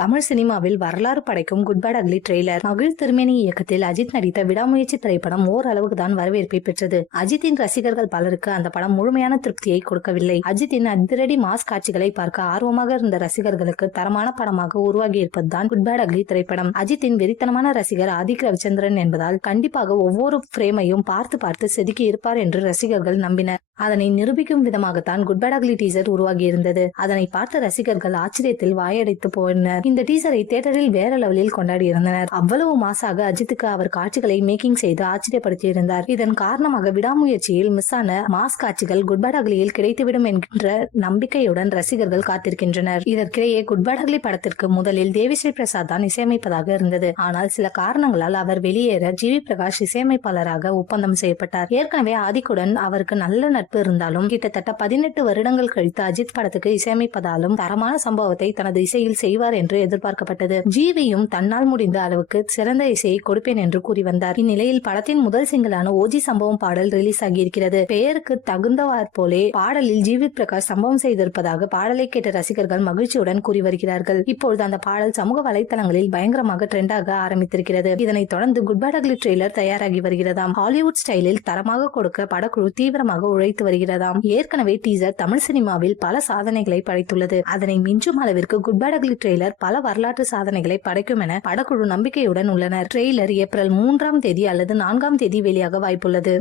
தமிழ் சினிமாவில் வரலாறு படைக்கும் குட் பேட் அக்லி ட்ரெய்லர். மகிழ் திருமேனி இயக்கத்தில் அஜித் நடித்த விடாமுயற்சி திரைப்படம் ஓரளவுக்கு தான் வரவேற்பை பெற்றது. அஜித்தின் ரசிகர்கள் பலருக்கு அந்த படம் முழுமையான திருப்தியை கொடுக்கவில்லை. அஜித்தின் அதிரடி மாஸ் காட்சிகளை பார்க்க ஆர்வமாக இருந்த ரசிகர்களுக்கு தரமான படமாக உருவாகி இருப்பதுதான் குட் பேட் அக்லி திரைப்படம். அஜித்தின் வெறித்தனமான ரசிகர் ஆதிக் ரவிச்சந்திரன் என்பதால் கண்டிப்பாக ஒவ்வொரு பிரேமையும் பார்த்து பார்த்து செதுக்கி இருப்பார் என்று ரசிகர்கள் நம்பினர். அதனை நிரூபிக்கும் விதமாகத்தான் குட் பேட் அக்லி டீசர் உருவாகி இருந்தது. அதனை பார்த்த ரசிகர்கள் ஆச்சரியத்தில் வாயடைத்து போயினர். இந்த டீசரை தியேட்டரில் வேற லெவலில் கொண்டாடி இருந்தனர். அவ்வளவு மாசாக அஜித்துக்கு அவர் காட்சிகளை மேக்கிங் செய்து ஆச்சரியப்படுத்தி இருந்தார். இதன் காரணமாக விடாமுயற்சியில் மிஸ் ஆன மாஸ் காட்சிகள் குட் பேட் அக்லியில் கிடைத்துவிடும் என்கின்ற நம்பிக்கையுடன் ரசிகர்கள் காத்திருக்கின்றனர். இதற்கிடையே குட் பேட் அக்லி படத்திற்கு முதலில் தேவிஸ்ரீ பிரசாத் தான் இசையமைப்பதாக இருந்தது. ஆனால் சில காரணங்களால் அவர் வெளியேற ஜிவி பிரகாஷ் இசையமைப்பாளராக ஒப்பந்தம் செய்யப்பட்டார். ஏற்கனவே ஆதிக்குடன் அவருக்கு நல்ல நட்பு இருந்தாலும் கிட்டத்தட்ட 18 வருடங்கள் கழித்து அஜித் படத்துக்கு இசையமைப்பதாலும் தரமான சம்பவத்தை தனது இசையில் செய்வார் என்று எதிர்பார்க்கப்பட்டது. ஜிவியும் தன்னால் முடிந்த அளவுக்கு சிறந்த இசையை கொடுப்பேன் என்று கூறி வந்தார். இந்நிலையில் படத்தின் முதல் சிங்கிளான ஓஜி சம்பவம் பாடல் ரிலீஸ் ஆகியிருக்கிறது. பெயருக்கு தகுந்தவாற் போலே பாடலில் ஜிவி பிரகாஷ் சம்பவம் செய்திருப்பதாக பாடலை கேட்ட ரசிகர்கள் மகிழ்ச்சியுடன் கூறி வருகிறார்கள். இப்பொழுது அந்த பாடல் சமூக வலைதளங்களில் பயங்கரமாக ட்ரெண்டாக ஆரம்பித்திருக்கிறது. இதனைத் தொடர்ந்து குட் பேட் அக்லி ட்ரெய்லர் தயாராகி வருகிறதாம். ஹாலிவுட் ஸ்டைலில் தரமாக கொடுக்க படக்குழு தீவிரமாக உழைத்து வருகிறதாம். ஏற்கனவே டீசர் தமிழ் சினிமாவில் பல சாதனைகளை படைத்துள்ளது. அதனை மிஞ்சும் அளவிற்கு குட் பேட் அக்லி ட்ரெய்லர் பல வரலாற்று சாதனைகளை படைக்கும் என படக்குழு நம்பிக்கையுடன் உள்ளனர். ட்ரெய்லர் ஏப்ரல் 3ஆம் தேதி அல்லது 4ஆம் தேதி வெளியாக வாய்ப்புள்ளது.